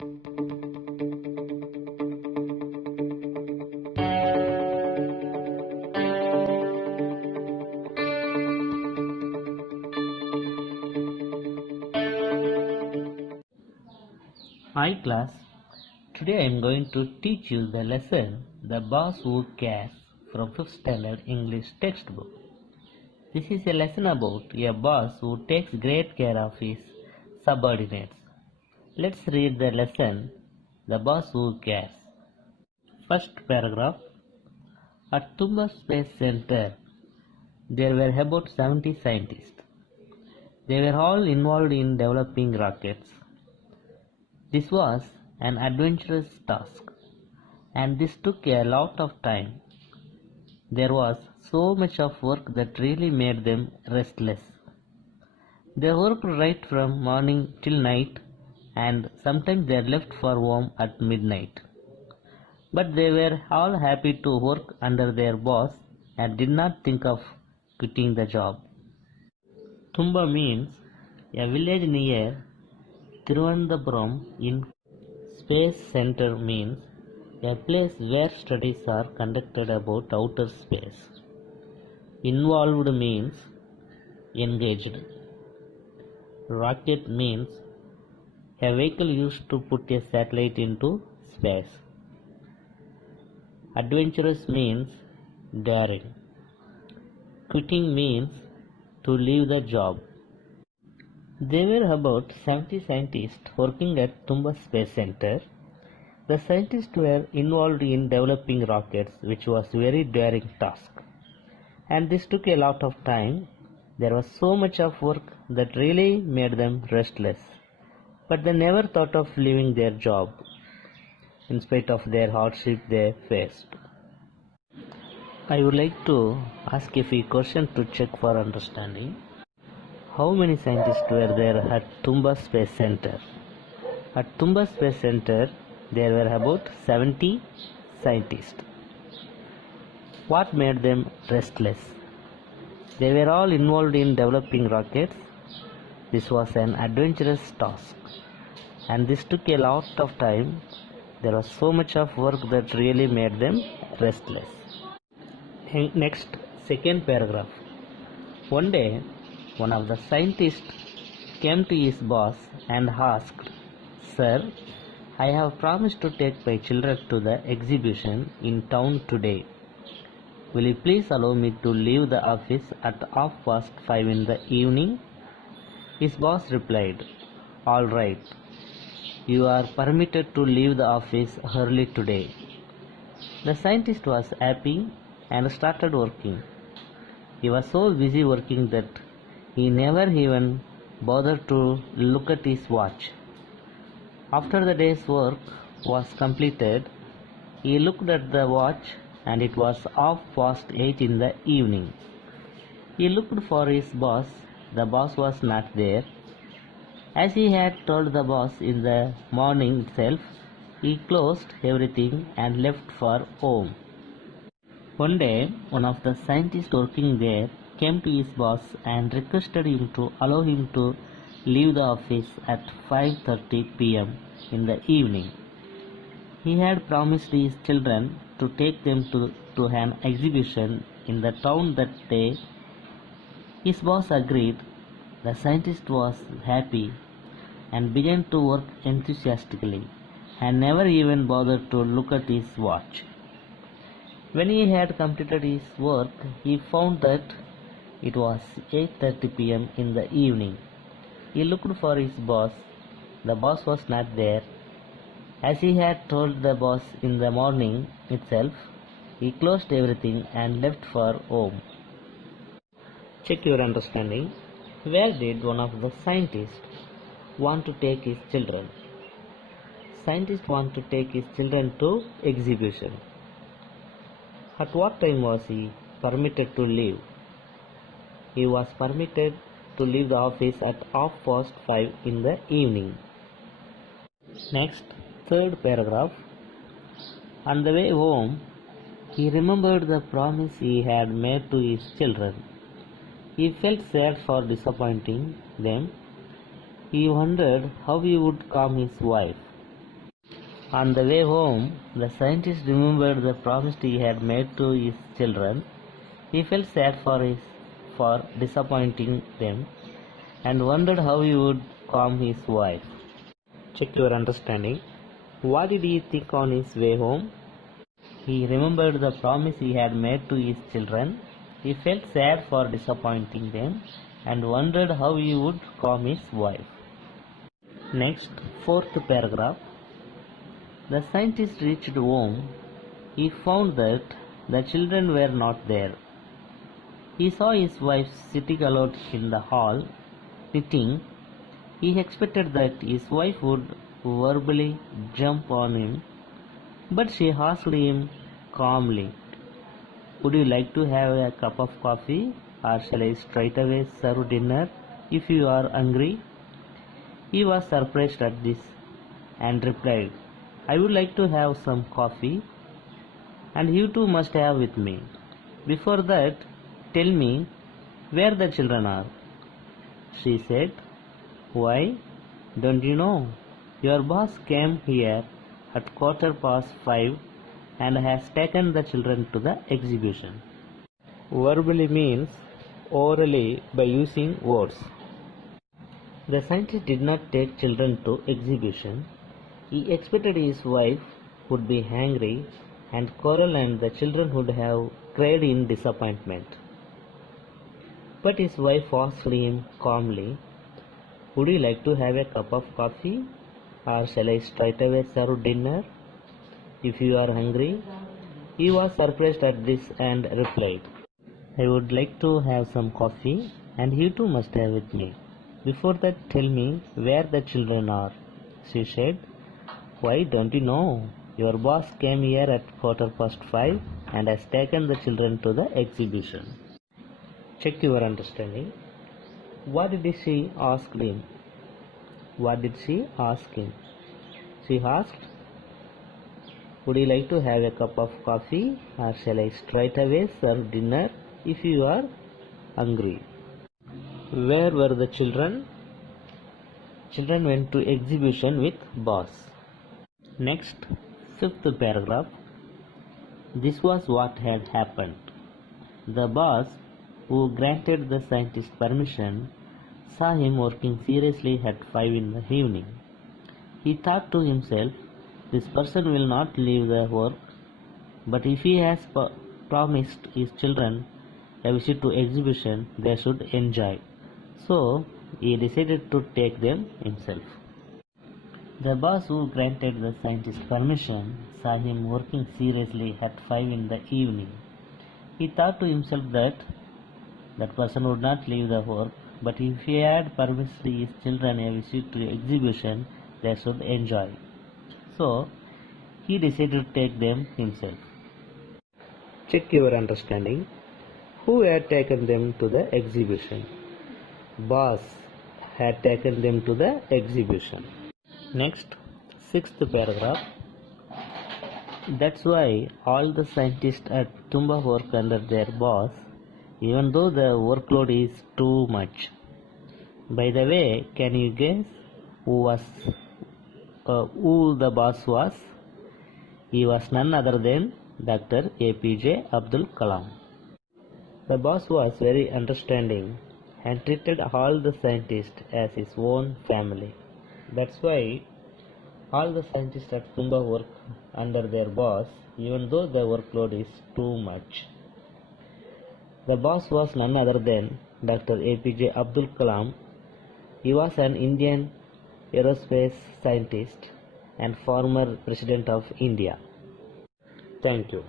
Hi class, today I am going to teach you the lesson The Boss Who Cares from 5th Standard English textbook. This is a lesson about a boss who takes great care of his subordinates. Let's read the lesson The Boss Who Cares. First paragraph. At Tumba Space Center, there were about 70 scientists. They were all involved in developing rockets. This was an adventurous task, and this took a lot of time. There was so much of work that really made them restless. They worked right from morning till night, and sometimes they left for home at midnight. But they were all happy to work under their boss and did not think of quitting the job. Tumba means a village near Thiruvananthapuram in Space Center means a place where studies are conducted about outer space. Involved means engaged. Rocket means a vehicle used to put a satellite into space. Adventurous means daring. Quitting means to leave the job. There were about 70 scientists working at Tumba Space Center. The scientists were involved in developing rockets, which was a very daring task. And this took a lot of time. There was so much of work that really made them restless. But they never thought of leaving their job, in spite of their hardship they faced. I would like to ask a few questions to check for understanding. How many scientists were there at Tumba Space Center? At Tumba Space Center, there were about 70 scientists. What made them restless? They were all involved in developing rockets. This was an adventurous task, and this took a lot of time. There was so much of work that really made them restless. Next, second paragraph. One day, one of the scientists came to his boss and asked, "Sir, I have promised to take my children to the exhibition in town today. Will you please allow me to leave the office at 5:30 in the evening?" His boss replied, "All right. You are permitted to leave the office early today." The scientist was happy and started working. He was so busy working that he never even bothered to look at his watch. After the day's work was completed, he looked at the watch and it was 8:30 in the evening. He looked for his boss. The boss was not there. As he had told the boss in the morning itself, he closed everything and left for home. One day, one of the scientists working there came to his boss and requested him to allow him to leave the office at 5:30 p.m. in the evening. He had promised his children to take them to an exhibition in the town that day. His boss agreed. The scientist was happy and began to work enthusiastically and never even bothered to look at his watch. When he had completed his work, he found that it was 8:30 p.m. in the evening. He looked for his boss. The boss was not there. As he had told the boss in the morning itself, he closed everything and left for home. Check your understanding. Where did one of the scientists want to take his children? Scientist want to take his children to exhibition. At what time was he permitted to leave? He was permitted to leave the office at 5:30 in the evening. Next, third paragraph. On the way home, he remembered the promise he had made to his children. He felt sad for disappointing them. He wondered how he would calm his wife. On the way home, the scientist remembered the promise he had made to his children. He felt sad for disappointing them and wondered how he would calm his wife. Check your understanding. What did he think on his way home? He remembered the promise he had made to his children. He felt sad for disappointing them and wondered how he would calm his wife. Next, fourth paragraph. The scientist reached home. He found that the children were not there. He saw his wife sitting alone in the hall, knitting. He expected that his wife would verbally jump on him, but she asked him calmly, "Would you like to have a cup of coffee, or shall I straight away serve dinner if you are hungry?" He was surprised at this and replied, "I would like to have some coffee, and you too must have with me. Before that, tell me where the children are." She said, "Why, don't you know? Your boss came here at 5:15 and has taken the children to the exhibition." Verbally means orally by using words. The scientist did not take children to exhibition. He expected his wife would be angry and quarrel and the children would have cried in disappointment. But his wife asked him calmly, "Would you like to have a cup of coffee, or shall I straight away serve dinner if you are hungry?" He was surprised at this and replied, "I would like to have some coffee, and you too must have with me. Before that, tell me where the children are." She said, "Why, don't you know? Your boss came here at 5:15 and has taken the children to the exhibition." Check your understanding. What did she ask him? What did she ask him? She asked, "Would you like to have a cup of coffee, or shall I straight away serve dinner if you are hungry?" Where were the children? Children went to exhibition with boss. Next, fifth paragraph. This was what had happened. The boss, who granted the scientist permission, saw him working seriously at 5 in the evening. He thought to himself, "This person will not leave the work, but if he has promised his children a visit to exhibition, they should enjoy." So he decided to take them himself. The boss, who granted the scientist permission, saw him working seriously at 5 in the evening. He thought to himself that that person would not leave the work, but if he had promised his children a visit to exhibition, they should enjoy. So he decided to take them himself. Check your understanding. Who had taken them to the exhibition? Boss had taken them to the exhibition. Next, sixth paragraph. That's why all the scientists at Tumba work under their boss, even though the workload is too much. By the way, can you guess who the boss was? He was none other than Dr. APJ Abdul Kalam. The boss was very understanding and treated all the scientists as his own family. That's why all the scientists at Tumba work under their boss, even though the workload is too much. The boss was none other than Dr. APJ Abdul Kalam. He was an Indian aerospace scientist and former President of India. Thank you.